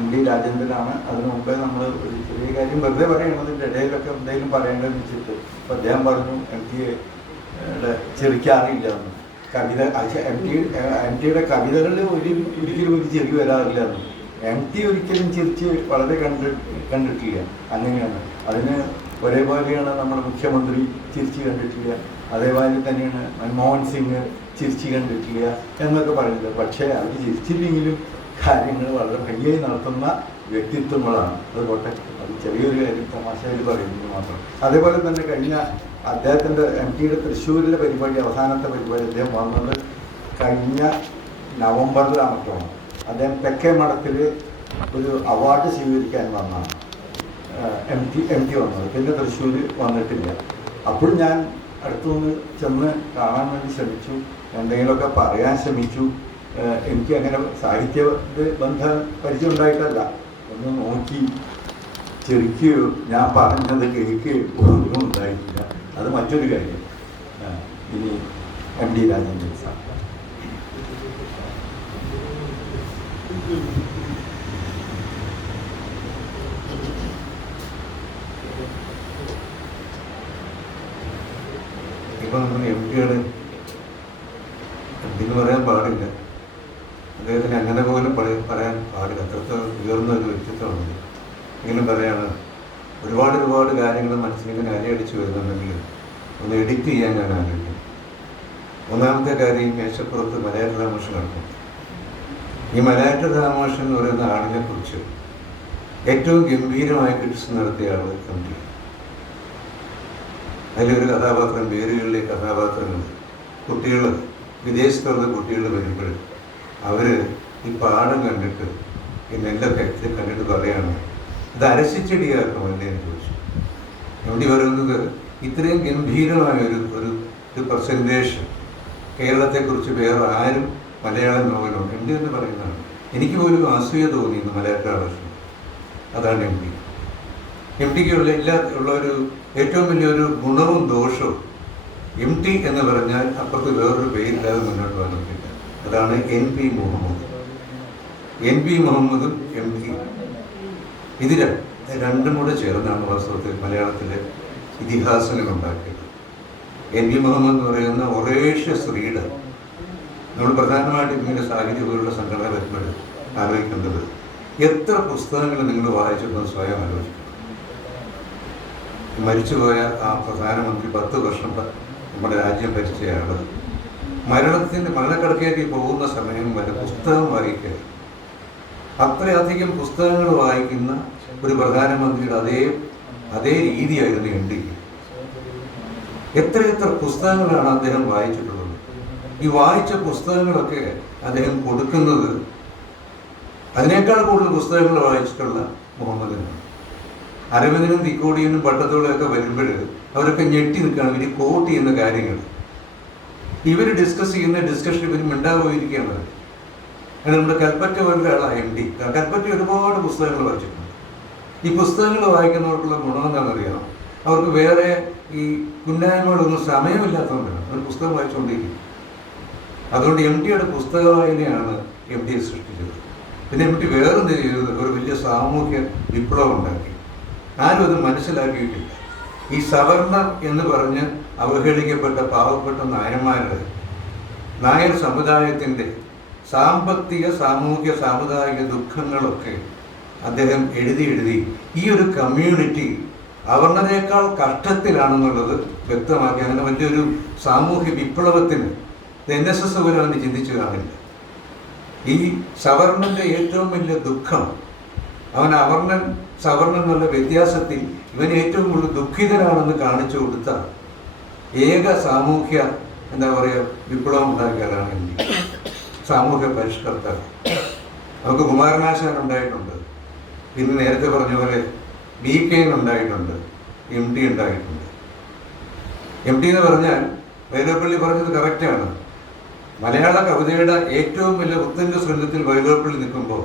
MD രാജേന്ദ്രനാണ്. അതിനു മുമ്പേ നമ്മൾ ഒരു ചെറിയ കാര്യം വെറുതെ പറയണതിൻ്റെ ഇടയിലൊക്കെ എന്തെങ്കിലും പറയേണ്ടതെന്ന് വെച്ചിട്ട് അപ്പോൾ അദ്ദേഹം പറഞ്ഞു MD-യുടെ ചെറിക്കാറില്ല എന്ന്. കവിത MD-യുടെ കവിതകളിൽ ഒരിക്കലും ഒരു ചെറി വരാറില്ല എന്ന്. MD ഒരിക്കലും ചിരിച്ച് വളരെ കണ്ടിട്ടില്ല. അങ്ങനെയാണ്. അതിന് ഒരേപോലെയാണ് നമ്മുടെ മുഖ്യമന്ത്രി ചിരിച്ച് കണ്ടിട്ടില്ല. അതേപോലെ തന്നെയാണ് മൻമോഹൻ സിംഗ് ചിരിച്ച് കണ്ടിട്ടില്ല എന്നൊക്കെ പറയുന്നത്. പക്ഷേ അവർ ചിരിച്ചില്ലെങ്കിലും കാര്യങ്ങൾ വളരെ ഭംഗിയായി നടത്തുന്ന വ്യക്തിത്വങ്ങളാണ്. അതുപോട്ടെ, അത് ചെറിയൊരു കാര്യം തമാശയിൽ പറയുന്നത് മാത്രം. അതേപോലെ തന്നെ കഴിഞ്ഞ അദ്ദേഹത്തിൻ്റെ MD-യുടെ തൃശ്ശൂരിലെ പരിപാടി, അവസാനത്തെ പരിപാടി അദ്ദേഹം വന്നത് കഴിഞ്ഞ നവംബറിലാമറ്റാണ്. അദ്ദേഹം തെക്കേ മഠത്തിൽ ഒരു അവാർഡ് സ്വീകരിക്കാൻ വന്നതാണ് MD വന്നത്. പിന്നെ തൃശ്ശൂർ വന്നിട്ടില്ല. അപ്പോൾ ഞാൻ അടുത്തുനിന്ന് ചെന്ന് കാണാൻ വേണ്ടി ശ്രമിച്ചു, എന്തെങ്കിലുമൊക്കെ പറയാൻ ശ്രമിച്ചു. എനിക്ക് അങ്ങനെ സാഹിത്യ പരിചയം ഉണ്ടായിട്ടല്ല. ഒന്ന് നോക്കി ചിരിക്കുകയോ ഞാൻ പറഞ്ഞത് കേൾക്കുകയോ ഒന്നും ഉണ്ടായിട്ടില്ല. അത് മറ്റൊരു കാര്യം. ഇനി MD രാജേന്ദ്രൻ സാർ. ഇപ്പം നമ്മൾ MD-യുടെ MD പറയാൻ പാടില്ല. അദ്ദേഹത്തിന് അങ്ങനെ പോലും പറയാൻ പാടില്ല. അത്രത്തെ ഉയർന്ന ഒരു വ്യക്തിത്വമാണ്. എങ്കിലും പറയാണ്, ഒരുപാട് കാര്യങ്ങൾ മനസ്സിലിങ്ങനെ അലയടിച്ച് വരുന്നുണ്ടെങ്കിൽ ഒന്ന് എഡിറ്റ് ചെയ്യാൻ ഞാൻ ആഗ്രഹിക്കും. ഒന്നാമത്തെ കാര്യം, മേശപ്പുറത്ത് മലയാറ്റ രാമകൃഷ്ണൻ നടക്കും. ഈ മലയാറ്റ രാമകൃഷ്ണൻ എന്ന് പറയുന്ന ആളിനെ കുറിച്ച് ഏറ്റവും ഗംഭീരമായ ക്രിറ്റിസിസം നടത്തിയ ആൾ MD. അതിലൊരു കഥാപാത്രം, വേരുകളിലെ കഥാപാത്രങ്ങൾ, കുട്ടികൾ, വിദേശത്തുള്ള കുട്ടികൾ വരുമ്പോൾ അവർ ഈ പാഠം കണ്ടിട്ട് ഈ നെല്ലൊക്കെ കണ്ടിട്ട് പറയുകയാണ്, ഇത് അരശിച്ചെടിയാക്കമല്ലേ എന്ന് ചോദിച്ചു. MD പറയുന്നത്, ഇത്രയും ഗംഭീരമായ ഒരു പ്രസൻറ്റേഷൻ കേരളത്തെക്കുറിച്ച് വേറെ ആരും മലയാളം നോവലോ MD എന്ന് പറയുന്നതാണ്. എനിക്ക് പോലും അസൂയ തോന്നിയിരുന്നു മലയാറ്റ രാമകൃഷ്ണൻ. അതാണ് MD-ക്ക് ഉള്ള ഒരു ഏറ്റവും വലിയൊരു ഗുണവും ദോഷവും, MD എന്ന് പറഞ്ഞാൽ അപ്പുറത്ത് വേറൊരു പേരില്ലാതെ മുന്നോട്ട് പോകാൻ പറ്റില്ല. അതാണ് NP മുഹമ്മദ്. NP മുഹമ്മദും MD ഇത് രണ്ടും കൂടെ ചേർന്നാണ് വാസ്തവത്തിൽ മലയാളത്തിലെ ഇതിഹാസങ്ങൾ ഉണ്ടാക്കിയത്. NP മുഹമ്മദ് എന്ന് പറയുന്ന ഒറേഷ്യസ് റീഡർ. നമ്മൾ പ്രധാനമായിട്ടും ഇങ്ങനെ സാഹിത്യ പോലുള്ള സംഘടന വരുമ്പോൾ ആലോചിക്കേണ്ടത്, എത്ര പുസ്തകങ്ങൾ നിങ്ങൾ വായിച്ചിട്ടുണ്ടെന്ന് സ്വയം ആലോചിക്കണം. മരിച്ചുപോയ ആ പ്രധാനമന്ത്രി 10 വർഷം നമ്മുടെ രാജ്യം ഭരിച്ചയാൾ മരണക്കിടക്കേക്ക് പോകുന്ന സമയം വരെ പുസ്തകം വായിക്കുക. അത്രയധികം പുസ്തകങ്ങൾ വായിക്കുന്ന ഒരു പ്രധാനമന്ത്രിയുടെ അതേ രീതിയായിരുന്നു MD. എത്ര പുസ്തകങ്ങളാണ് അദ്ദേഹം വായിച്ചിട്ടുള്ളത്. ഈ വായിച്ച പുസ്തകങ്ങളൊക്കെ അദ്ദേഹം കൊടുക്കുന്നത് അതിനേക്കാൾ കൂടുതൽ പുസ്തകങ്ങൾ വായിച്ചിട്ടുള്ള മുഹമ്മദിനാണ്. അരവിന്ദനും തിക്കോടിയനും പട്ടത്തോളൊക്കെ വരുമ്പോൾ അവരൊക്കെ ഞെട്ടി നിൽക്കുകയാണ്. ഇവർ കോട്ട് ചെയ്യുന്ന കാര്യങ്ങൾ, ഇവർ ഡിസ്കസ് ചെയ്യുന്ന ഡിസ്കഷൻ ഇവർ മിണ്ടാപോയിരിക്കുകയാണ്. അങ്ങനെ നമ്മുടെ കൽപ്പറ്റ ഒരാളാണ് MD. കൽപ്പറ്റ ഒരുപാട് പുസ്തകങ്ങൾ വായിച്ചിട്ടുണ്ട്. ഈ പുസ്തകങ്ങൾ വായിക്കുന്നവർക്കുള്ള ഗുണമെന്താണെന്നറിയാം, അവർക്ക് വേറെ ഈ കുന്നായ്മകളൊന്നും സമയമില്ലാത്തതുകൊണ്ടാണ് അവർ പുസ്തകം വായിച്ചുകൊണ്ടിരിക്കും. അതുകൊണ്ട് MD-യുടെ പുസ്തക വായനയാണ് MD-യെ സൃഷ്ടിച്ചത്. പിന്നെ MD വേറെന്ത് ചെയ്തത്, ഒരു വലിയ സാമൂഹ്യ വിപ്ലവം ഉണ്ടാക്കി. ആരും അത് മനസ്സിലാക്കിയിട്ടില്ല. ഈ സവർണ എന്ന് പറഞ്ഞ് അവഹേളിക്കപ്പെട്ട പാവപ്പെട്ട നായർ സമുദായത്തിൻ്റെ സാമ്പത്തിക, സാമൂഹ്യ, സാമുദായിക ദുഃഖങ്ങളൊക്കെ അദ്ദേഹം എഴുതി ഈ ഒരു കമ്മ്യൂണിറ്റി അവർണതയേക്കാൾ കഷ്ടത്തിലാണെന്നുള്ളത് വ്യക്തമാക്കി. അങ്ങനെ വലിയൊരു സാമൂഹ്യ വിപ്ലവത്തിന് NSS പോലും അവന് ചിന്തിച്ചു കാണില്ല. ഈ സവർണൻ്റെ ഏറ്റവും വലിയ ദുഃഖം, അവൻ സവർണൻ എന്നുള്ള വ്യത്യാസത്തിൽ ഇവൻ ഏറ്റവും കൂടുതൽ ദുഃഖിതനാണെന്ന് കാണിച്ചു കൊടുത്ത ഏക സാമൂഹ്യ വിപ്ലവം ഉണ്ടാക്കിയാലാണ് MD. സാമൂഹ്യ പരിഷ്കർത്താവ്. നമുക്ക് കുമാരനാശാൻ ഉണ്ടായിട്ടുണ്ട്, പിന്നെ നേരത്തെ പറഞ്ഞ പോലെ BK ഉണ്ടായിട്ടുണ്ട്, MD ഉണ്ടായിട്ടുണ്ട്. MD എന്ന് പറഞ്ഞാൽ വൈലോപ്പള്ളി പറഞ്ഞത് കറക്റ്റാണ്. മലയാള കവിതയുടെ ഏറ്റവും വലിയ ഉത്തുംഗ ശൃംഗത്തിൽ വൈലോപ്പള്ളി നിൽക്കുമ്പോൾ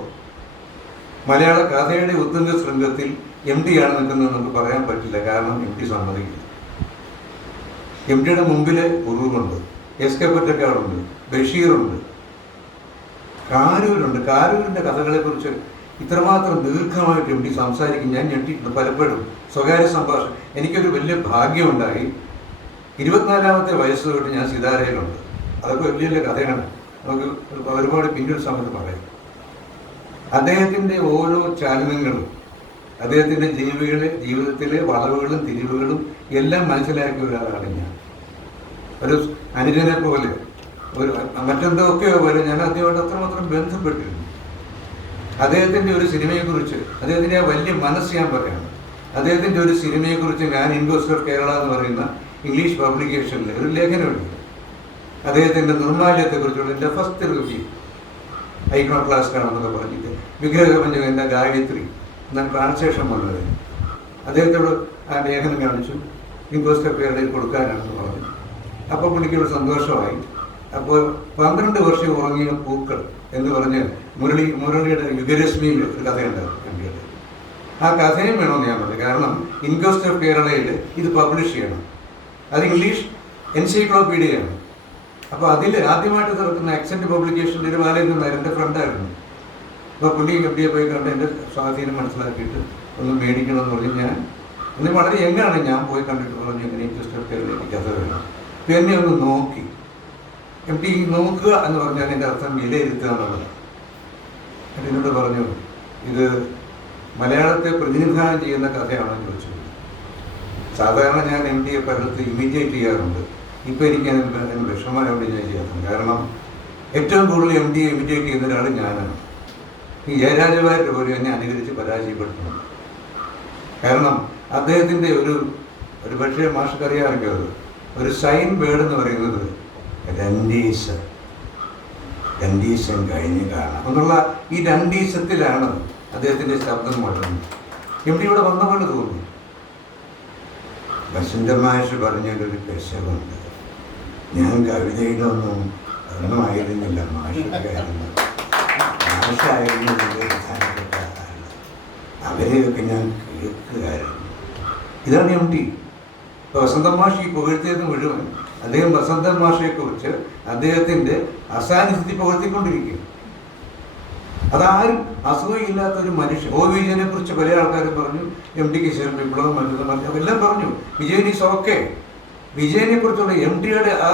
മലയാള കഥയുടെ ഉത്തുംഗ ശൃംഗത്തിൽ MD-യാണ് നിൽക്കുന്നത് നമുക്ക് പറയാൻ പറ്റില്ല. കാരണം MD സമ്മതിക്കില്ല. MD-യുടെ മുമ്പിൽ ഉറുവുണ്ട്, SK പൊറ്റക്കാടുണ്ട്, ബഷീറുണ്ട്, കാരൂരുണ്ട്. കാരൂരിൻ്റെ കഥകളെക്കുറിച്ച് ഇത്രമാത്രം ദീർഘമായിട്ട് എം ഡി സംസാരിക്കും ഞാൻ ഞെട്ടിയിട്ടുണ്ട് പലപ്പോഴും. സ്വകാര്യ സംഭാഷണം എനിക്കൊരു വലിയ ഭാഗ്യമുണ്ടായി. 24-ാമത്തെ വയസ്സ് തൊട്ട് ഞാൻ സിതാരയിലുണ്ട്. അതൊക്കെ വലിയ വലിയ കഥയാണ്, നമുക്ക് ഒരുപാട് പിന്നൊരു സമയത്ത് പറയാം. അദ്ദേഹത്തിൻ്റെ ഓരോ ചലനങ്ങളും, അദ്ദേഹത്തിൻ്റെ ജീവിതത്തിലെ വളവുകളും തിരിവുകളും എല്ലാം മനസ്സിലാക്കിയ ഒരാളാണ് ഞാൻ. ഒരു അനുജനെ പോലെ, ഒരു മറ്റെന്തൊക്കെയോ പോലെ ഞാൻ അദ്ദേഹമായിട്ട് അത്രമാത്രം ബന്ധപ്പെട്ടിരുന്നു. അദ്ദേഹത്തിൻ്റെ ഒരു സിനിമയെക്കുറിച്ച്, അദ്ദേഹത്തിൻ്റെ ആ വലിയ മനസ്സ് ഞാൻ പറയാണ്, അദ്ദേഹത്തിൻ്റെ ഒരു സിനിമയെക്കുറിച്ച് ഞാൻ ഇൻക്വസ്റ്റ് ഓഫ് കേരള എന്ന് പറയുന്ന ഇംഗ്ലീഷ് പബ്ലിക്കേഷനിൽ ഒരു ലേഖനമുണ്ട്. അദ്ദേഹത്തിൻ്റെ നിർമ്മാല്യത്തെക്കുറിച്ചുള്ള എൻ്റെ ഫസ്റ്റ് റിവ്യൂ ഐക്കണോ ക്ലാസ്സിലാണെന്നൊക്കെ പറഞ്ഞിട്ട് വിഗ്രഹപഞ്ചകൻ്റെ ഗായത്രി എന്നാണ് ട്രാൻസ്ലേഷൻ വന്നത്. അദ്ദേഹത്തോട് ആ ലേഖനം കാണിച്ചു, ഇൻക്വസ്റ്റ് ഓഫ് കേരളയിൽ കൊടുക്കാനാണെന്ന് പറഞ്ഞു. അപ്പോൾ പുള്ളിക്കൊരു സന്തോഷമായി. അപ്പോൾ 12 വർഷം ഉറങ്ങിയ പൂക്കൾ എന്ന് പറഞ്ഞ് മുരളിയുടെ യുഗരശ്മിയിൽ ഒരു കഥയുണ്ടായിരുന്നു എംപിയുടെ. ആ കഥയും വേണമെന്ന് ഞാൻ പറഞ്ഞു. കാരണം ഇൻക്വസ്റ്റ് ഓഫ് കേരളയിൽ ഇത് പബ്ലിഷ് ചെയ്യണം. അത് ഇംഗ്ലീഷ് എൻസൈക്ലോപീഡിയയാണ്. അപ്പോൾ അതിൽ ആദ്യമായിട്ട് തുറക്കുന്ന ആക്സെൻറ്റ് പബ്ലിക്കേഷൻ്റെ ഒരു വാലയിൽ നിന്നായിരുന്നു, എൻ്റെ ഫ്രണ്ടായിരുന്നു. അപ്പോൾ പുള്ളി എംപിയെ പോയി കണ്ട് എൻ്റെ സ്വാധീനം മനസ്സിലാക്കിയിട്ട് ഒന്ന് മേടിക്കണമെന്ന് പറഞ്ഞ് ഞാൻ ഇന്ന് വളരെ യങ്ങാണ്, ഞാൻ പോയി കണ്ടിട്ട് പറഞ്ഞു എങ്ങനെ ഇൻക്വസ്റ്റ് ഓഫ് കേരളയിൽ കഥ വേണം. അപ്പോൾ എന്നെ ഒന്ന് നോക്കി. എം പി നോക്കുക എന്ന് പറഞ്ഞാൽ എൻ്റെ അർത്ഥം വിലയിരുത്തുക എന്നുള്ളതാണ്. എന്നോട് പറഞ്ഞു, ഇത് മലയാളത്തെ പ്രതിനിധാനം ചെയ്യുന്ന കഥയാണെന്ന് ചോദിച്ചു. സാധാരണ ഞാൻ എം ഡിയെ പലയിടത്ത് ഇമിറ്റേറ്റ് ചെയ്യാറുണ്ട്. ഇപ്പോൾ എനിക്ക് അതിന് വിഷമമായതുകൊണ്ട് ഞാൻ ചെയ്യാറുണ്ട്. കാരണം ഏറ്റവും കൂടുതൽ എം ഡിയെ ഇമിറ്റേറ്റ് ചെയ്യുന്ന ഒരാൾ ഞാനാണ്. ഈ ജയരാജവാരുടെ പോലും എന്നെ അനുകരിച്ച് പരാജയപ്പെടുത്തുന്നു. കാരണം അദ്ദേഹത്തിൻ്റെ ഒരു പക്ഷേ മാഷക്കറിയാറില്ല, ഒരു സൈൻ വേർഡ് എന്ന് പറയുന്നത് രണ്ടീസം കഴിഞ്ഞ് കാണാം എന്നുള്ള ഈ രണ്ടീസത്തിലാണ് അദ്ദേഹത്തിൻ്റെ ശബ്ദം മുഴങ്ങുന്നത്. എം ഡി ഇവിടെ വന്ന പോലെ തോന്നി. വസന്തമാഷ് പറഞ്ഞൊരു പെശകുണ്ട്, ഞാൻ കവിതയിലൊന്നും ഒന്നുമായിരുന്നില്ല, മാഷായിരുന്നു പ്രധാനപ്പെട്ട ആളാണ്, അവരെയൊക്കെ ഞാൻ കേൾക്കുകയായിരുന്നു. ഇതാണ് എം ടി. ഇപ്പോൾ വസന്തമാഷ് ഈ പുകഴ്ത്തിയത് മുഴുവൻ അദ്ദേഹം വസന്തൻ മാഷയെക്കുറിച്ച് അദ്ദേഹത്തിൻ്റെ അസാന്നിധ്യത്തിൽ പുകഴ്ത്തിക്കൊണ്ടിരിക്കും. അതാരും അസൂയയില്ലാത്തൊരു മനുഷ്യൻ. ഒ വിജയനെ കുറിച്ച് പല ആൾക്കാരും പറഞ്ഞു, എം ടിക്ക് ശേഷം വിപ്ലവം മറ്റൊന്നും പറഞ്ഞു, അതെല്ലാം പറഞ്ഞു. Vijayan is okay. വിജയനെ കുറിച്ചുള്ള എം ടിയുടെ ആ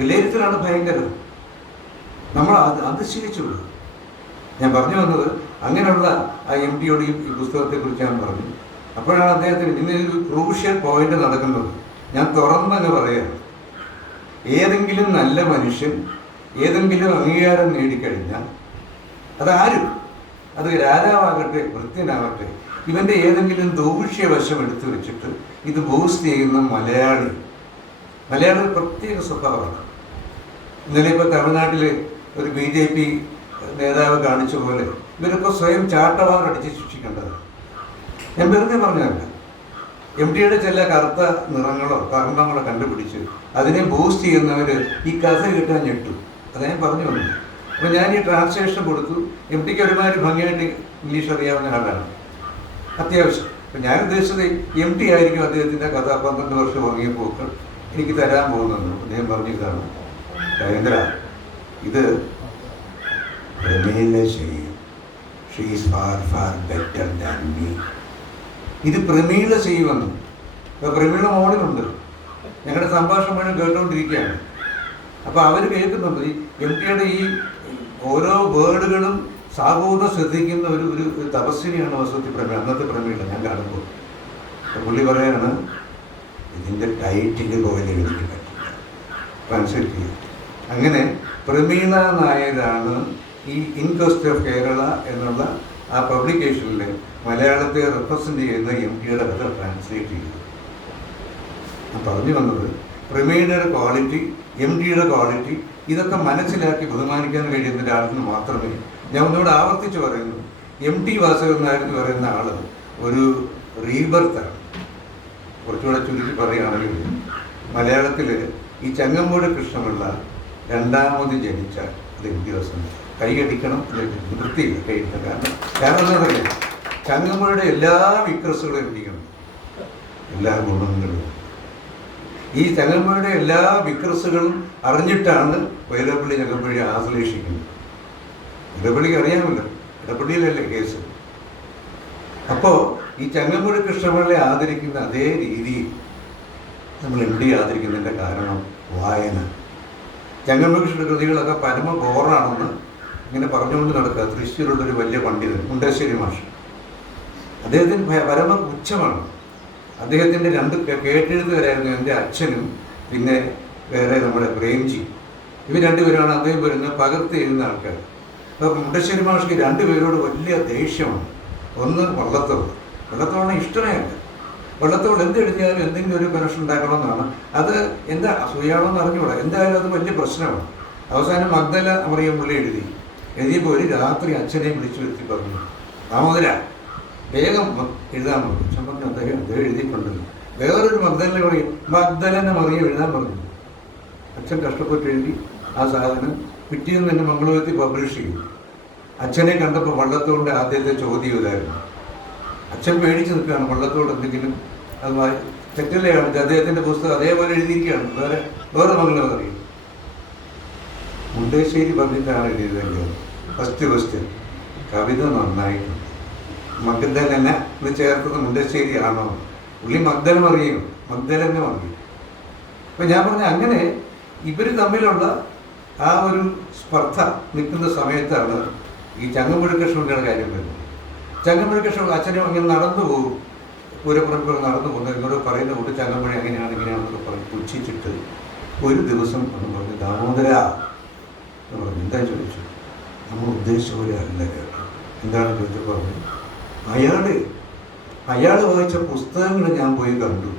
വിലയിരുത്തലാണ് ഭയങ്കരം. നമ്മൾ അതിശയിച്ചുള്ളൂ. ഞാൻ പറഞ്ഞു വന്നത് അങ്ങനെയുള്ള ആ എം ടിയോട് ഈ പുസ്തകത്തെക്കുറിച്ച് ഞാൻ പറഞ്ഞു. അപ്പോഴാണ് അദ്ദേഹത്തിന് ഇന്നൊരു ക്രൂഷ്യൽ പോയിന്റ് നടക്കുന്നത്. ഞാൻ തുറന്നങ്ങ് പറയാം, ഏതെങ്കിലും നല്ല മനുഷ്യൻ ഏതെങ്കിലും അംഗീകാരം നേടിക്കഴിഞ്ഞാൽ അതാരും, അത് രാജാവാകട്ടെ വൃത്യനാവട്ടെ, ഇവൻ്റെ ഏതെങ്കിലും ദൂഷ്യവശം എടുത്തു വെച്ചിട്ട് ഇത് ബൂസ്റ്റ് ചെയ്യുന്ന മലയാളി പ്രത്യേക സ്വഭാവമാണ്. ഇന്നലെ ഇപ്പോൾ തമിഴ്നാട്ടിൽ ഒരു BJP നേതാവ് കാണിച്ച പോലെ ഇവരൊക്കെ സ്വയം ചാട്ടവാറടിച്ച് ശിക്ഷിക്കേണ്ടത്. ഞാൻ വെറുതെ പറഞ്ഞതല്ല. എം ടിയുടെ ചില കറുത്ത നിറങ്ങളോ കർമ്മങ്ങളോ കണ്ടുപിടിച്ച് അതിനെ ബൂസ്റ്റ് ചെയ്യുന്നവർ ഈ കഥ കിട്ടാൻ ഞെട്ടു. അത് ഞാൻ പറഞ്ഞു വന്നു. അപ്പോൾ ഞാൻ ഈ ട്രാൻസ്ലേഷൻ കൊടുത്തു. എം ടിക്ക് ഒരുമാതിരി ഭംഗിയായിട്ട് ഇംഗ്ലീഷ് അറിയാവുന്ന ആളാണ്, അത്യാവശ്യം. അപ്പം ഞാൻ ഉദ്ദേശിച്ചത് എം ടി ആയിരിക്കും അദ്ദേഹത്തിൻ്റെ കഥ 12 വർഷം ഉറങ്ങിയ പൂക്കൾ എനിക്ക് തരാൻ പോകുന്നത്. അദ്ദേഹം പറഞ്ഞു, ഇതാണ് രവീന്ദ്ര, ഇത് പ്രമീല ചെയ്യും, she is far far better than me. ഇത് പ്രമീള ചെയ്യുമെന്ന്. ഇപ്പോൾ പ്രമീള മോളിലുണ്ട്, ഞങ്ങളുടെ സംഭാഷണം മുഴുവൻ കേട്ടുകൊണ്ടിരിക്കുകയാണ്. അപ്പോൾ അവർ കേൾക്കുന്നുണ്ട്. ഈ എം ടിയുടെ ഈ ഓരോ വേർഡുകളും സാഹൂർദ്ദം ശ്രദ്ധിക്കുന്ന ഒരു തപസ്വിനിയാണ് വസ്തുത്തിൽ പ്രമീള, അന്നത്തെ പ്രമീള ഞാൻ കാണുമ്പോൾ. പുള്ളി പറയാണ്, ഇതിൻ്റെ ടൈറ്റിൽ പോലെ എനിക്ക് പറ്റില്ല, ട്രാൻസ്ലേറ്റ് ചെയ്യും. അങ്ങനെ പ്രമീള നായരാണ് ഈ ഇൻക്വസ്റ്റ് ഓഫ് കേരള എന്നുള്ള ആ പബ്ലിക്കേഷനിൽ മലയാളത്തെ റെപ്രസെൻ്റ് ചെയ്യുന്ന എം ടിയുടെ കഥ ട്രാൻസ്ലേറ്റ് ചെയ്തു. ഞാൻ പറഞ്ഞു വന്നത് പ്രമീളയുടെ ക്വാളിറ്റി, എം ടിയുടെ ക്വാളിറ്റി, ഇതൊക്കെ മനസ്സിലാക്കി ബഹുമാനിക്കാൻ കഴിയുന്ന ഒരാളിന് മാത്രമേ. ഞാൻ ഒന്നുകൂടെ ആവർത്തിച്ച് പറയുന്നു, എം ടി വാസവൻ നായർ എന്ന് പറയുന്ന ആൾ ഒരു റീബർത്താണ്. കുറച്ചുകൂടെ ചുരുക്കി പറയുകയാണെങ്കിൽ മലയാളത്തിൽ ഈ ചങ്ങമ്പുഴ കൃഷ്ണപിള്ള രണ്ടാമത് ജനിച്ചാൽ അത് എം ടി വാസവൻ കൈയടിക്കണം, വൃത്തിയില്ല കൈയിടുന്ന. കാരണം എന്താ പറയുക, ചങ്ങമ്പുഴയുടെ എല്ലാ വിക്രസുകളും എത്തിക്കണം, എല്ലാ ഗുണങ്ങളും. ഈ ചങ്ങമ്പുഴയുടെ എല്ലാ വിക്രസുകളും അറിഞ്ഞിട്ടാണ് വൈലോപ്പിള്ളി ചങ്ങമ്പുഴയെ ആശ്ലേഷിക്കുന്നത്. വൈലോപ്പിള്ളിക്ക് അറിയാമല്ലോ, ഇടപെടലിലല്ലേ കേസ്. അപ്പോൾ ഈ ചങ്ങമ്പുഴ കൃഷ്ണപിള്ളയെ ആദരിക്കുന്ന അതേ രീതിയിൽ നമ്മൾ എം ഡി ആദരിക്കുന്നതിൻ്റെ കാരണം വായന. ചങ്ങമ്പുഴ കൃഷ്ണ കൃതികളൊക്കെ പരമ ബോറാണെന്ന് ഇങ്ങനെ പറഞ്ഞുകൊണ്ട് നടക്കുക തൃശ്ശൂരുള്ളൊരു വലിയ പണ്ഡിതൻ മുണ്ടശ്ശേരി മാഷ്. അദ്ദേഹത്തിന് പരമ ഉച്ചമാണ്. അദ്ദേഹത്തിൻ്റെ 2 കേട്ടെഴുത്തുകാരായിരുന്നു എൻ്റെ അച്ഛനും പിന്നെ വേറെ നമ്മുടെ പ്രേംജി. ഇവർ 2 പേരാണ് അദ്ദേഹം വരുന്ന പകർത്തി എഴുതുന്ന ആൾക്കാർ. അപ്പോൾ മുണ്ടശ്ശേരി മാഷ്ക്ക് 2 പേരോട് വലിയ ദേഷ്യമാണ്. ഒന്ന് വള്ളത്തോളിനെ ഇഷ്ടമേ അല്ല. വള്ളത്തോൾ എന്തെഴുതിയാലും എന്തെങ്കിലും ഒരു കണക്ഷൻ ഉണ്ടാക്കണമെന്നാണ്. അത് എന്താ അസൂയാണെന്ന് അറിഞ്ഞുകൂടാ. എന്തായാലും അത് വലിയ പ്രശ്നമാണ്. അവസാനം മഗ്ദല മറിയം പുള്ളി എഴുതിയപ്പോൾ ഒരു രാത്രി അച്ഛനെ വിളിച്ചു വരുത്തി പറഞ്ഞു, ദാമോദര വേഗം എഴുതാൻ പറഞ്ഞു. അച്ഛൻ പറഞ്ഞു അദ്ദേഹം എഴുതിയിട്ടുണ്ടല്ലോ. വേറൊരു മഗ്ദലിനെ പറയും മഗ്ദലനെ മറിയം എഴുതാൻ പറഞ്ഞു. അച്ഛൻ കഷ്ടപ്പെട്ട് എഴുതി ആ സാധനം പിറ്റേന്ന് തന്നെ മംഗളൂരത്തിൽ പബ്ലിഷ് ചെയ്തു. അച്ഛനെ കണ്ടപ്പോൾ വള്ളത്തോളിൻ്റെ ആദ്യത്തെ ചോദ്യം ഇതായിരുന്നു. അച്ഛൻ പേടിച്ച് നിൽക്കുകയാണ്, വള്ളത്തോട് എന്തെങ്കിലും അതുമായി തെറ്റല്ലേ കാണിച്ച് അദ്ദേഹത്തിൻ്റെ പുസ്തകം അതേപോലെ എഴുതിയിരിക്കുകയാണ്. വേറെ മംഗളം അറിയും. മുണ്ടശ്ശേരി പറഞ്ഞിട്ടാണ് എഴുതിയതെങ്കിൽ ഫസ്റ്റ് ക്വസ്റ്റ്യൻ കവിത നന്നായിട്ടുണ്ട്. മഗ്ദലനെ ഇത് ചേർത്തത് മുണ്ടശ്ശേരി ആണോ? പുള്ളി മഗ്ദലം അറിയും, മഗ്ദലനെ അറിയും. അപ്പം ഞാൻ പറഞ്ഞ അങ്ങനെ ഇവർ തമ്മിലുള്ള ആ ഒരു സ്പർദ്ധ നിൽക്കുന്ന സമയത്താണ് ഈ ചങ്ങമ്പുഴ കൃഷ്ണപിള്ളയുടെ കാര്യം വരുന്നത്. ചങ്ങമ്പുഴ കൃഷ്ണപിള്ള അച്ഛനും അങ്ങനെ നടന്നു പോകും, പൂരപ്പുറം നടന്നു പോകുന്നത് എന്നോട് പറയുന്ന കൂട്ട് ചങ്ങമ്പുഴ അങ്ങനെയാണ് ഇങ്ങനെയാണെന്നൊക്കെ പറഞ്ഞ് പുച്ഛിച്ചിട്ട് ഒരു ദിവസം എന്ന് പറഞ്ഞു ദാമോദര എന്ന് പറഞ്ഞു. എന്താ ചോദിച്ചു? നമ്മൾ ഉദ്ദേശിച്ച പോലെ അല്ല കേട്ടോ. എന്താണ് ചോദിച്ചപ്പോൾ പറഞ്ഞു അയാൾ വായിച്ച പുസ്തകങ്ങൾ ഞാൻ പോയി കണ്ടു.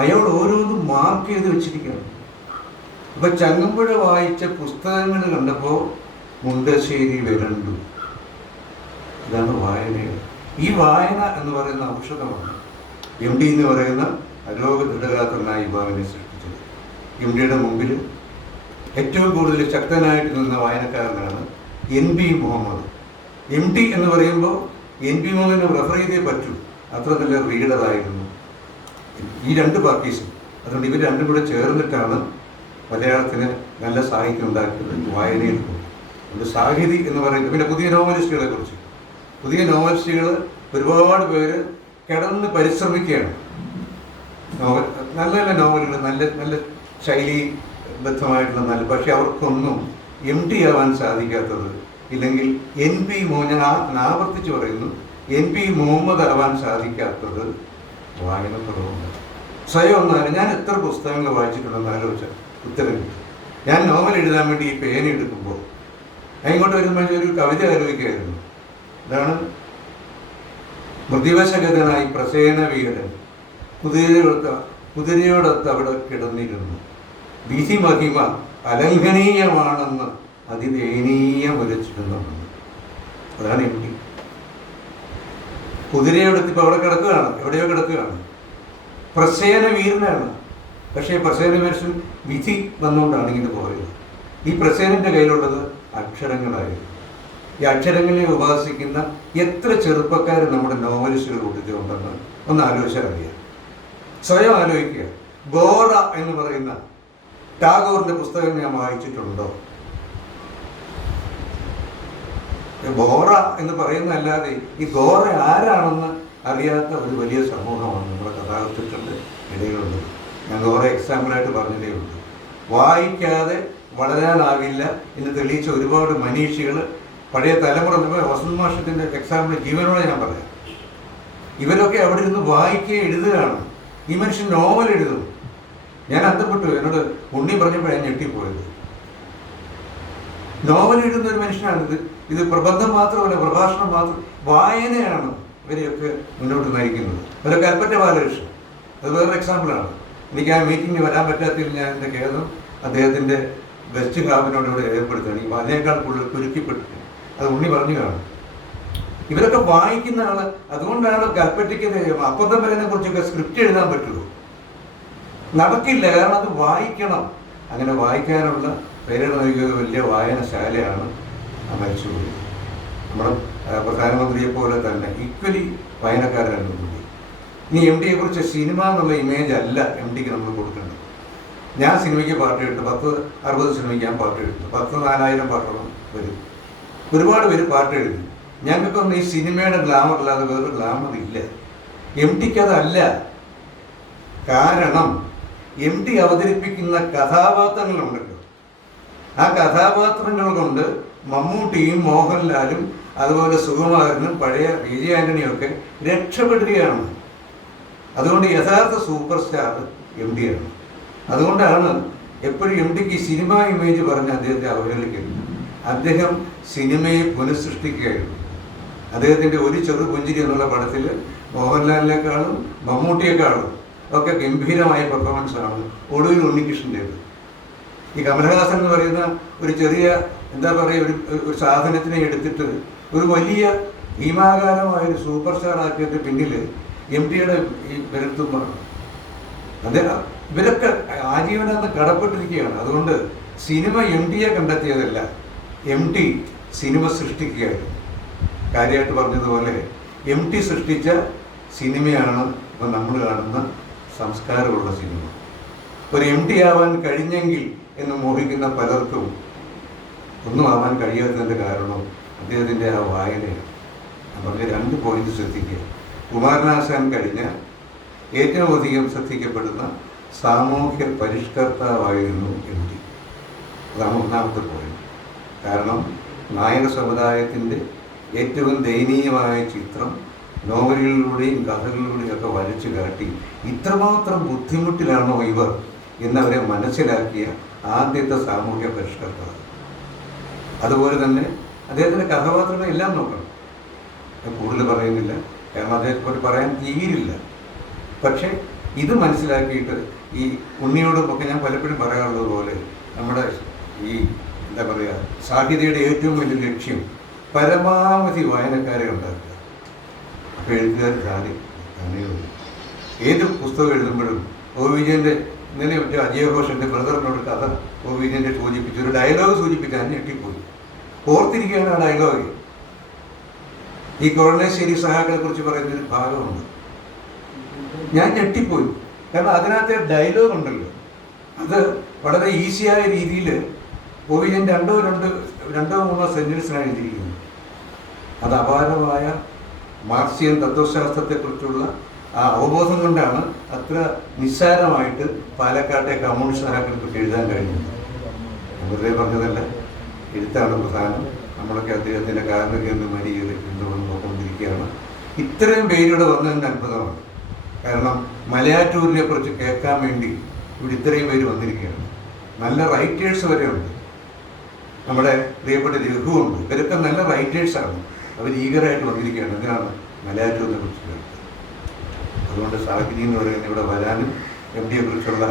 അയാൾ ഓരോന്നും മാർക്ക് ചെയ്ത് വെച്ചിരിക്കുകയാണ്. അപ്പം ചങ്ങമ്പുഴ വായിച്ച പുസ്തകങ്ങൾ കണ്ടപ്പോൾ മുണ്ടശ്ശേരി വിരണ്ടു. ഇതാണ് വായനയുടെ. ഈ വായന എന്ന് പറയുന്ന ഔഷധമാണ് എം ഡി എന്ന് പറയുന്ന അലോക ദൃഢഗാത്രനായ യുവാവിനെ സൃഷ്ടിച്ചത്. എം ഡിയുടെ മുമ്പിൽ ഏറ്റവും കൂടുതൽ ശക്തനായിട്ട് നിന്ന വായനക്കാരനാണ് N B Muhammad. M D എന്ന് പറയുമ്പോൾ എൻ ബി മുഹമ്മദിനെ റെഫർ ചെയ്തേ പറ്റൂ, അത്ര നല്ല റീഡറായിരുന്നു ഈ 2 പാർട്ടീസും. അതുകൊണ്ട് ഇവർ 2 കൂടെ ചേർന്നിട്ടാണ് മലയാളത്തിന് നല്ല സാഹിത്യം ഉണ്ടാക്കിയത്. വായനയിൽ അതുകൊണ്ട് സാഹിതി എന്ന് പറയുന്നത് പിന്നെ പുതിയ നോവലിസ്റ്റുകളെ കുറിച്ച് പുതിയ നോവലിസ്റ്റുകൾ ഒരുപാട് പേര് കിടന്ന് പരിശ്രമിക്കുകയാണ്. നല്ല നല്ല നോവലുകൾ, നല്ല നല്ല ശൈലീബദ്ധമായിട്ടുള്ള നല്ല, പക്ഷെ അവർക്കൊന്നും എം ടി ആവാൻ സാധിക്കാത്തത്, ഇല്ലെങ്കിൽ എൻ പി ഞാൻ ആവർത്തിച്ച് പറയുന്നു, എൻ പി മുഹമ്മദ് ആവാൻ സാധിക്കാത്തത് വായന കുറവുണ്ട്. സ്വയം ഒന്നാലും ഞാൻ എത്ര പുസ്തകങ്ങൾ വായിച്ചിട്ടുണ്ടെന്ന് ആലോചിച്ച ഉത്തരം കിട്ടും. ഞാൻ നോവൽ എഴുതാൻ വേണ്ടി ഈ പേന എടുക്കുമ്പോൾ ഇങ്ങോട്ട് വരുമ്പോൾ ഒരു കവിത ആലോചിക്കുകയായിരുന്നു. അതാണ് മൃതിവശഗതനായി പ്രസേന വീരൻ കുതിരയോടൊത്ത് അവിടെ കിടന്നിരുന്നു. വിധി മഹിമ അലംഘനീയമാണെന്ന് അതിദയനീയം ഉരച്ചിരുന്നുണ്ട്. അതാണ് എം ടി. കുതിരയോടൊത്ത് ഇപ്പം അവിടെ കിടക്കുകയാണ്, എവിടെയോ കിടക്കുകയാണ്. പ്രസേന വീരനാണ്, പക്ഷേ പ്രസേന മനുഷ്യൻ വിധി വന്നുകൊണ്ടാണ് ഇങ്ങനെ പോയത്. ഈ പ്രസേനൻ്റെ കയ്യിലുള്ളത് അക്ഷരങ്ങളായിരുന്നു. ഈ അക്ഷരങ്ങളെ ഉപാസിക്കുന്ന എത്ര ചെറുപ്പക്കാർ നമ്മുടെ നോവലിസ്റ്റുകൾ കൂട്ടിച്ചുകൊണ്ടെന്ന് ഒന്ന് ആലോചിച്ചാൽ അറിയാം. സ്വയം ആലോചിക്കുക. ഗോറ എന്ന് പറയുന്ന ടാഗോറിൻ്റെ പുസ്തകം ഞാൻ വായിച്ചിട്ടുണ്ടോ? ഗോറ എന്ന് പറയുന്നതല്ലാതെ ഈ ഗോറ ആരാണെന്ന് അറിയാത്ത ഒരു വലിയ സമൂഹമാണ് നമ്മുടെ കഥാകൃത്തുക്കളുടെ ഇടയിലുള്ളത്. ഞാൻ ഗോറ എക്സാമ്പിളായിട്ട് പറഞ്ഞതേ ഉള്ളൂ. വായിക്കാതെ വളരാനാവില്ല എന്ന് തെളിയിച്ച ഒരുപാട് മനീഷികൾ പഴയ തലമുറ. വസന്ത് മാഷത്തിൻ്റെ എക്സാമ്പിൾ ജീവനോടെ ഞാൻ പറയാം. ഇവരൊക്കെ അവിടെ ഇരുന്ന് വായിക്കുകയും എഴുതുകയാണ്. ഈ മനുഷ്യൻ നോവൽ എഴുതും. ഞാൻ അന്തപ്പെട്ടു. എന്നോട് ഉണ്ണി പറഞ്ഞപ്പോഴാണ് ഞെട്ടിപ്പോയത്. നോവൽ എഴുതുന്ന ഒരു മനുഷ്യനാണിത്. ഇത് പ്രബന്ധം മാത്രമല്ല, പ്രഭാഷണം മാത്രം, വായനയാണ് ഇവരെയൊക്കെ മുന്നോട്ട് നയിക്കുന്നത്. ഒരു കൽപ്പറ്റ ബാലകൃഷ്ണൻ, അത് വേറൊരു എക്സാമ്പിളാണ്. എനിക്ക് ആ മീറ്റിങ്ങിന് വരാൻ പറ്റാത്തതിൽ ഞാൻ എൻ്റെ ഖേദം അദ്ദേഹത്തിൻ്റെ ബെസ്റ്റ് കാവിനോട് ഇവിടെ ഏർപ്പെടുത്തുകയാണ്. ഈ അതിനേക്കാൾ കൂടുതൽ കുരുക്കിപ്പെട്ടിട്ട് അത് ഉണ്ണി പറഞ്ഞു കാണും. ഇവരൊക്കെ വായിക്കുന്ന ആള്. അതുകൊണ്ടാണ് കൽപ്പറ്റയ്ക്ക് അപ്പത്തം വരനെ കുറിച്ചൊക്കെ സ്ക്രിപ്റ്റ് എഴുതാൻ പറ്റുള്ളൂ. നടക്കില്ല, കാരണം അത് വായിക്കണം. അങ്ങനെ വായിക്കാനുള്ള പേരുടെ നൽകിയ വലിയ വായനശാലയാണ് മരിച്ചുപോയി. നമ്മുടെ പ്രധാനമന്ത്രിയെ പോലെ തന്നെ ഈക്വലി വായനക്കാരായിരുന്നു പുള്ളി. ഇനി എം ഡിയെ കുറിച്ച് സിനിമ എന്നുള്ള ഇമേജ് അല്ല എം ഡിക്ക് നമ്മൾ കൊടുക്കേണ്ടത്. ഞാൻ സിനിമയ്ക്ക് പാട്ട് എഴുതും, 10-60 സിനിമയ്ക്ക് ഞാൻ പാട്ട് എഴുതും. 10,000-4,000 പാട്ടോളം വരും. ഒരുപാട് പേര് പാട്ട് എഴുതി. ഞങ്ങൾക്കൊന്നും ഈ സിനിമയുടെ ഗ്ലാമർ അല്ലാതെ വേറെ ഗ്ലാമർ ഇല്ല. എം ടിക്ക് അതല്ല. കാരണം എം ടി അവതരിപ്പിക്കുന്ന കഥാപാത്രങ്ങളുണ്ടല്ലോ, ആ കഥാപാത്രങ്ങൾ കൊണ്ട് മമ്മൂട്ടിയും മോഹൻലാലും അതുപോലെ സുകുമാരനും പഴയ വിജയ ആന്റണിയും ഒക്കെ രക്ഷപ്പെടുകയാണ്. അതുകൊണ്ട് യഥാർത്ഥ സൂപ്പർ സ്റ്റാർ എം ടി ആണ്. അതുകൊണ്ടാണ് എപ്പോഴും എം ടിക്ക് സിനിമ ഇമേജ് പറഞ്ഞ് അദ്ദേഹത്തെ അവഹേളിക്കുന്നത്. അദ്ദേഹം സിനിമയെ പുനഃസൃഷ്ടിക്കുകയായിരുന്നു. അദ്ദേഹത്തിൻ്റെ ഒരു ചെറു പുഞ്ചിരി എന്നുള്ള പടത്തിൽ മോഹൻലാലിനേക്കാളും മമ്മൂട്ടിയേക്കാളും ഒക്കെ ഗംഭീരമായ പെർഫോമൻസാണ് ഒടുവിൽ ഉണ്ണികൃഷ്ണൻ്റേത്. ഈ കമലഹാസൻ എന്ന് പറയുന്ന ഒരു ചെറിയ എന്താ പറയുക ഒരു സാധനത്തിനെ എടുത്തിട്ട് ഒരു വലിയ ഭീമാകാരമായൊരു സൂപ്പർ സ്റ്റാർ ആക്കിയതിൻ്റെ പിന്നിൽ എം ടിയുടെ ഈ വിരൽത്തുമ്പാണ്. അദ്ദേഹം ഇവരൊക്കെ ആജീവനാന്ന് കടപ്പെട്ടിരിക്കുകയാണ്. അതുകൊണ്ട് സിനിമ എം ടിയെ കണ്ടെത്തിയതല്ല, എം ടി സിനിമ സൃഷ്ടിക്കുകയായിരുന്നു. കാര്യമായിട്ട് പറഞ്ഞതുപോലെ എം ടി സൃഷ്ടിച്ച സിനിമയാണ് ഇപ്പം നമ്മൾ കാണുന്ന സംസ്കാരമുള്ള സിനിമ. ഒരു എം ടി ആവാൻ കഴിഞ്ഞെങ്കിൽ എന്ന് മോഹിക്കുന്ന പലർക്കും ഒന്നും ആവാൻ കഴിയാത്തതിൻ്റെ കാരണം അദ്ദേഹത്തിൻ്റെ ആ വായനയാണ്. പറഞ്ഞ 2 പോയിന്റ് ശ്രദ്ധിക്കുക. കുമാരനാശാൻ കഴിഞ്ഞ ഏറ്റവും അധികം ശ്രദ്ധിക്കപ്പെടുന്ന സാമൂഹ്യ പരിഷ്കർത്താവായിരുന്നു എം ടി. അതാണ് ഒന്നാമത്തെ പോയിന്റ്. കാരണം നായക സമുദായത്തിൻ്റെ ഏറ്റവും ദയനീയമായ ചിത്രം നോവലുകളിലൂടെയും കഥകളിലൂടെയും ഒക്കെ വരച്ചു കാട്ടി ഇത്രമാത്രം ബുദ്ധിമുട്ടിലാണോ ഇവർ എന്നവരെ മനസ്സിലാക്കിയ ആദ്യത്തെ സാമൂഹ്യ പരിഷ്കർത്താവ്. അതുപോലെ തന്നെ അദ്ദേഹത്തിൻ്റെ കഥാപാത്രങ്ങൾ എല്ലാം നോക്കണം. കൂടുതൽ പറയുന്നില്ല, കാരണം അദ്ദേഹത്തെ പറയാൻ തീരില്ല. പക്ഷേ ഇത് മനസ്സിലാക്കിയിട്ട് ഈ ഉണ്ണിയോടുമൊക്കെ ഞാൻ പലപ്പോഴും പറയാറുള്ളത് പോലെ നമ്മുടെ ഈ എന്താ പറയുക സാഹിത്യയുടെ ഏറ്റവും വലിയ ലക്ഷ്യം പരമാവധി വായനക്കാരെ ഉണ്ടാക്കുക. അപ്പോൾ എഴുത്തുകാർ ധാരണയുള്ളൂ. ഏത് പുസ്തകം എഴുതുമ്പോഴും ഒ വിജയൻ്റെ ഇന്നലെ മറ്റേ അജയഘോഷൻ്റെ ബ്രദറിനോട് കഥ ഒ വിജയൻ്റെ സൂചിപ്പിച്ചു, ഒരു ഡയലോഗ് സൂചിപ്പിക്കാൻ ഞെട്ടിപ്പോയി. ഓർത്തിരിക്കുകയാണ് ആ ഡയലോഗ്. ഈ കൊഴനശ്ശേരി സഹാക്കളെ കുറിച്ച് പറയുന്നൊരു ഭാഗമുണ്ട്. ഞാൻ ഞെട്ടിപ്പോയി. കാരണം അതിനകത്തെ ഡയലോഗ് ഉണ്ടല്ലോ, അത് വളരെ ഈസിയായ രീതിയിൽ ഒ വിജയൻ രണ്ടോ മൂന്നോ സെന്റൻസിനാണ് എഴുതിയിരിക്കുന്നത്. അത് അപാരമായ മാർക്സിയൻ തത്വശാസ്ത്രത്തെക്കുറിച്ചുള്ള ആ അവബോധം കൊണ്ടാണ് അത്ര നിസ്സാരമായിട്ട് പാലക്കാട്ടെ കമ്മ്യൂണിസ്റ്റ് സഹാക്കൾക്ക് എഴുതാൻ കഴിഞ്ഞത്. വെറുതെ പറഞ്ഞതല്ല, എഴുത്താണ് പ്രധാനം. നമ്മളൊക്കെ അദ്ദേഹത്തിൻ്റെ കാരണക്കേന്ദ്ര മരിയിൽ എന്തുകൊണ്ട് നോക്കൊണ്ടിരിക്കുകയാണ്. ഇത്രയും പേരുടെ വന്നതിൻ്റെ അത്ഭുതമാണ്. കാരണം മലയാറ്റൂരിനെ കുറിച്ച് കേൾക്കാൻ വേണ്ടി ഇവിടെ ഇത്രയും പേര് വന്നിരിക്കുകയാണ്. നല്ല റൈറ്റേഴ്സ് വരെ ഉണ്ട്. നമ്മുടെ പ്രിയപ്പെട്ട രഘുവുണ്ട്. ഇവരൊക്കെ നല്ല റൈറ്റേഴ്സാണ്. അവർ ഈഗറായിട്ട് വന്നിരിക്കുകയാണ്. എന്തിനാണ് മലയാറ്റൂരിനെ കുറിച്ച് കേൾക്കുന്നത്. അതുകൊണ്ട് സാഹിത്യം എന്ന് പറയുന്നത് ഇവിടെ വരാനും എം ഡിയെ കുറിച്ചുള്ള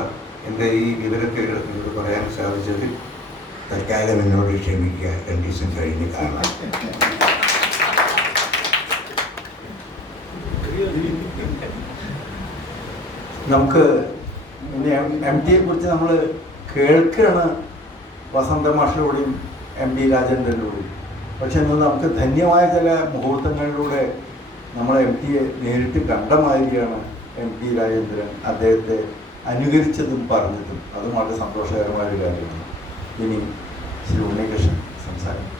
എൻ്റെ ഈ വിവരത്തെ എന്നോട് പറയാൻ സാധിച്ചതിൽ തൽക്കാലം എന്നോട് ക്ഷമിക്കുക. 2 ദിവസം കഴിഞ്ഞ് കാണാം. നമുക്ക് ഇനി എം ടിയെ കുറിച്ച് നമ്മൾ കേൾക്കുകയാണ് വസന്ത മാഷിലൂടെയും എം ടി രാജേന്ദ്രനിലൂടെയും. പക്ഷെ ഇന്ന് നമുക്ക് ധന്യമായ ചില മുഹൂർത്തങ്ങളിലൂടെ നമ്മൾ എം ടിയെ നേരിട്ട് കണ്ട മാതിരിയാണ് എം ടി രാജേന്ദ്രൻ അദ്ദേഹത്തെ അനുകരിച്ചതും പറഞ്ഞതും. അതും വളരെ സന്തോഷകരമായ ഒരു കാര്യമാണ്. ഇനി ശ്രീ ഉണ്ണികൃഷ്ണൻ സംസാരിക്കും.